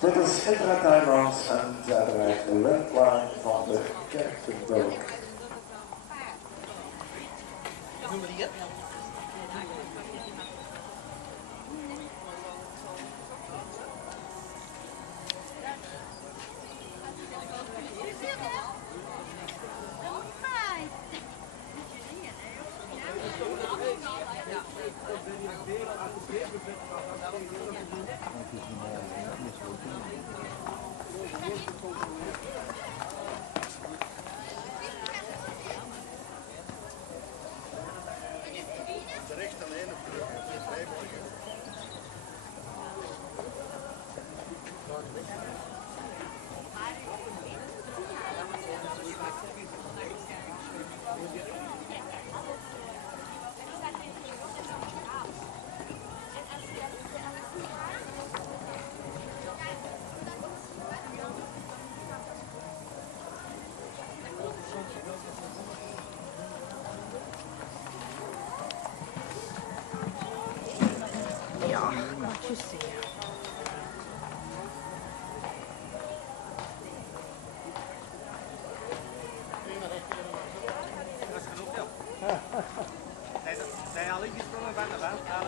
Dit is Indra Timans en zij bereikt de wendline van de Kerkenbulk. Noem die het? Ja, wat je ziet. Zijn al ingesprongen van de wand? Ja.